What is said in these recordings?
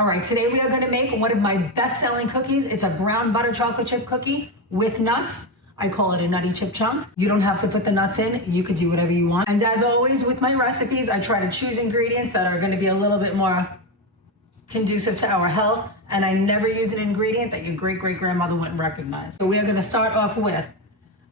All right, today we are gonna make one of my best-selling cookies. It's a brown butter chocolate chip cookie with nuts. I call it a nutty chip chunk. You don't have to put the nuts in. You could do whatever you want. And as always with my recipes, I try to choose ingredients that are gonna be a little bit more conducive to our health. And I never use an ingredient that your great-great-grandmother wouldn't recognize. So we are gonna start off with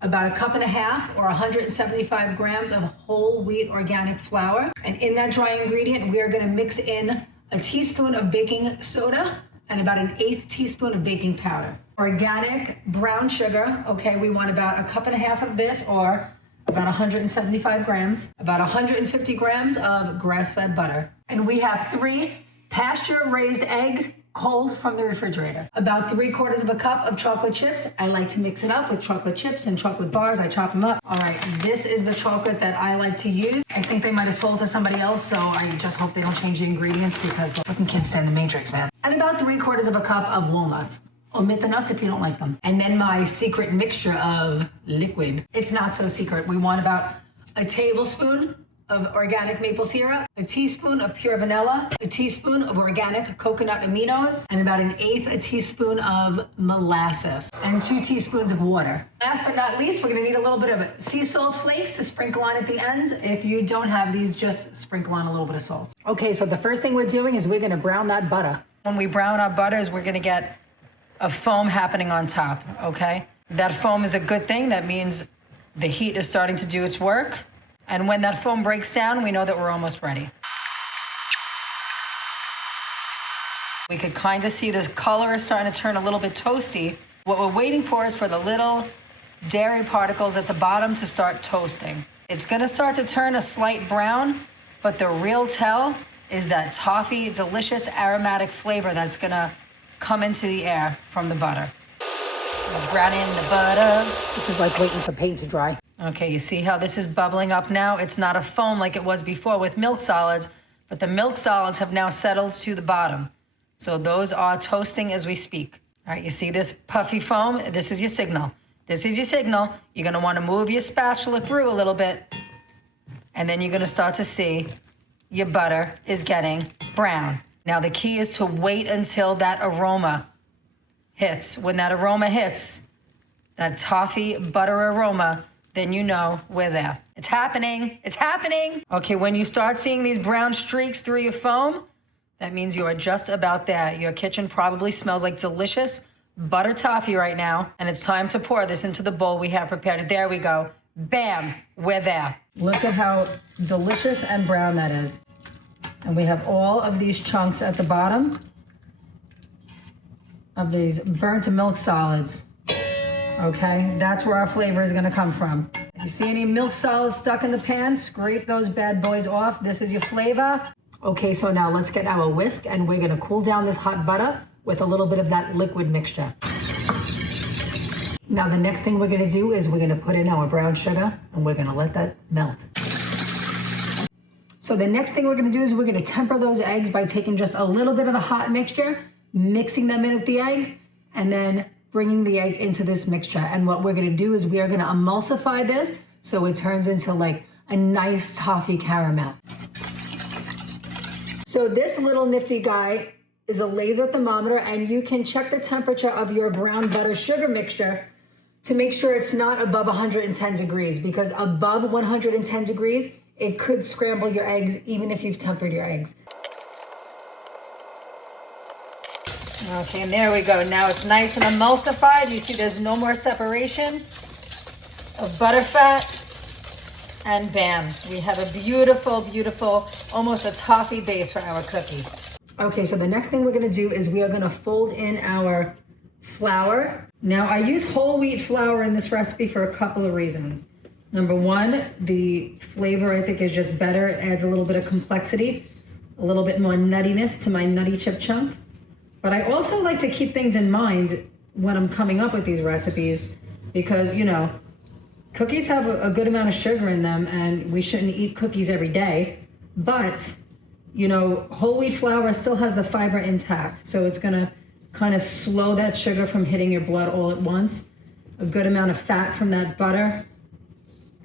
about 1.5 cups or 175 grams of whole wheat organic flour. And in that dry ingredient, we are gonna mix in a teaspoon of baking soda and about 1/8 teaspoon of baking powder. Organic brown sugar, okay, we want about 1.5 cups of this or about 175 grams, about 150 grams of grass-fed butter. And we have 3 pasture-raised eggs cold from the refrigerator. About 3/4 cup of chocolate chips. I like to mix it up with chocolate chips and chocolate bars. I chop them up. All right, this is the chocolate that I like to use. I think they might have sold to somebody else, so I just hope they don't change the ingredients because fucking kids stay in the Matrix, man. And about 3/4 cup of walnuts. Omit the nuts if you don't like them. And then my secret mixture of liquid. It's not so secret. We want about a tablespoon of organic maple syrup, a teaspoon of pure vanilla, a teaspoon of organic coconut aminos, and about 1/8 teaspoon of molasses, and 2 teaspoons of water. Last but not least, we're gonna need a little bit of sea salt flakes to sprinkle on at the ends. If you don't have these, just sprinkle on a little bit of salt. Okay, so the first thing we're doing is we're gonna brown that butter. When we brown our butters, we're gonna get a foam happening on top, okay? That foam is a good thing. That means the heat is starting to do its work. And when that foam breaks down, we know that we're almost ready. We could kind of see the color is starting to turn a little bit toasty. What we're waiting for is for the little dairy particles at the bottom to start toasting. It's gonna start to turn a slight brown, but the real tell is that toffee, delicious aromatic flavor that's gonna come into the air from the butter. Brown in the butter. This is like waiting for paint to dry. Okay, you see how this is bubbling up now? It's not a foam like it was before with milk solids, but the milk solids have now settled to the bottom. So those are toasting as we speak. All right, you see this puffy foam? This is your signal. This is your signal. You're gonna wanna move your spatula through a little bit, and then you're gonna start to see your butter is getting brown. Now the key is to wait until that aroma hits. When that aroma hits, that toffee butter aroma, then you know we're there. It's happening. It's happening. Okay, when you start seeing these brown streaks through your foam, that means you are just about there. Your kitchen probably smells like delicious butter toffee right now, and it's time to pour this into the bowl we have prepared. There we go. Bam, we're there. Look at how delicious and brown that is. And we have all of these chunks at the bottom of these burnt milk solids. Okay, that's where our flavor is gonna come from. If you see any milk solids stuck in the pan, scrape those bad boys off. This is your flavor. Okay, so now let's get our whisk and we're gonna cool down this hot butter with a little bit of that liquid mixture. Now the next thing we're gonna do is we're gonna put in our brown sugar and we're gonna let that melt. So the next thing we're gonna do is we're gonna temper those eggs by taking just a little bit of the hot mixture, mixing them in with the egg, and then bringing the egg into this mixture. And what we're gonna do is we are gonna emulsify this so it turns into like a nice toffee caramel. So this little nifty guy is a laser thermometer, and you can check the temperature of your brown butter sugar mixture to make sure it's not above 110 degrees, because above 110 degrees, it could scramble your eggs even if you've tempered your eggs. Okay, and there we go. Now it's nice and emulsified. You see there's no more separation of butter fat. And bam, we have a beautiful, beautiful, almost a toffee base for our cookie. Okay, so the next thing we're gonna do is we are gonna fold in our flour. Now I use whole wheat flour in this recipe for a couple of reasons. Number one, the flavor I think is just better. It adds a little bit of complexity, a little bit more nuttiness to my nutty chip chunk. But I also like to keep things in mind when I'm coming up with these recipes because, you know, cookies have a good amount of sugar in them and we shouldn't eat cookies every day. But, you know, whole wheat flour still has the fiber intact. So it's gonna kind of slow that sugar from hitting your blood all at once. A good amount of fat from that butter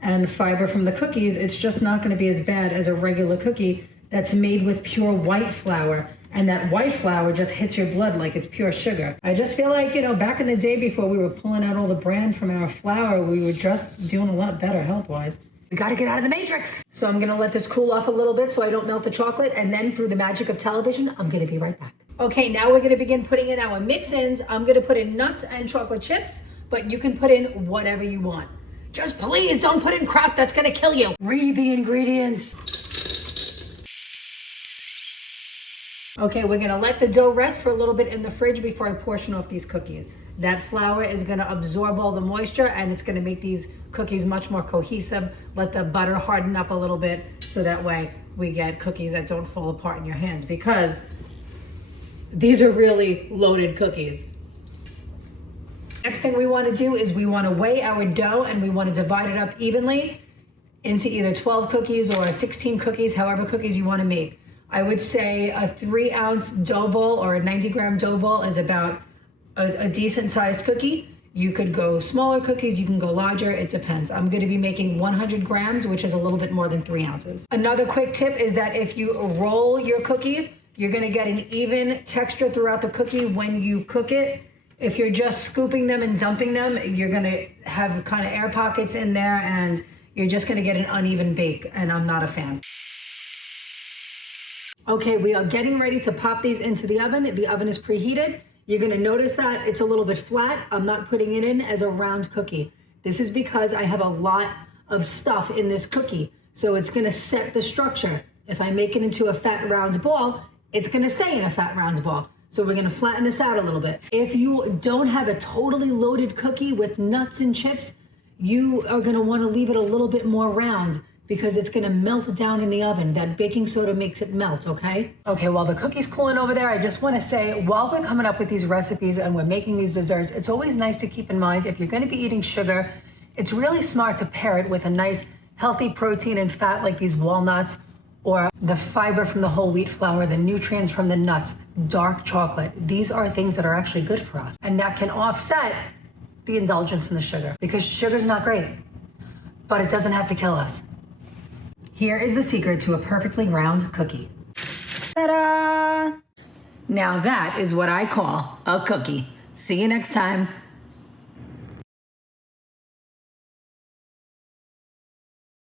and fiber from the cookies. It's just not gonna be as bad as a regular cookie that's made with pure white flour. And that white flour just hits your blood like it's pure sugar. I just feel like, back in the day before we were pulling out all the bran from our flour, we were just doing a lot better health-wise. We gotta get out of the matrix. So I'm gonna let this cool off a little bit so I don't melt the chocolate, and then through the magic of television, I'm gonna be right back. Okay, now we're gonna begin putting in our mix-ins. I'm gonna put in nuts and chocolate chips, but you can put in whatever you want. Just please don't put in crap that's gonna kill you. Read the ingredients. Okay, we're gonna let the dough rest for a little bit in the fridge before I portion off these cookies. That flour is gonna absorb all the moisture and it's gonna make these cookies much more cohesive. Let the butter harden up a little bit so that way we get cookies that don't fall apart in your hands, because these are really loaded cookies. Next thing we wanna do is we wanna weigh our dough and we wanna divide it up evenly into either 12 cookies or 16 cookies, however cookies you wanna make. I would say a 3-ounce dough ball or a 90-gram dough ball is about a decent sized cookie. You could go smaller cookies, you can go larger, it depends. I'm gonna be making 100 grams, which is a little bit more than 3 ounces. Another quick tip is that if you roll your cookies, you're gonna get an even texture throughout the cookie when you cook it. If you're just scooping them and dumping them, you're gonna have kind of air pockets in there and you're just gonna get an uneven bake, and I'm not a fan. Okay, we are getting ready to pop these into the oven. The oven is preheated. You're gonna notice that it's a little bit flat. I'm not putting it in as a round cookie. This is because I have a lot of stuff in this cookie, so it's gonna set the structure. If I make it into a fat round ball, it's gonna stay in a fat round ball. So we're gonna flatten this out a little bit. If you don't have a totally loaded cookie with nuts and chips, you are gonna wanna leave it a little bit more round, because it's gonna melt down in the oven. That baking soda makes it melt, okay? Okay, while the cookie's cooling over there, I just wanna say, while we're coming up with these recipes and we're making these desserts, it's always nice to keep in mind, if you're gonna be eating sugar, it's really smart to pair it with a nice healthy protein and fat like these walnuts, or the fiber from the whole wheat flour, the nutrients from the nuts, dark chocolate. These are things that are actually good for us. And that can offset the indulgence in the sugar, because sugar's not great, but it doesn't have to kill us. Here is the secret to a perfectly round cookie. Ta-da! Now that is what I call a cookie. See you next time.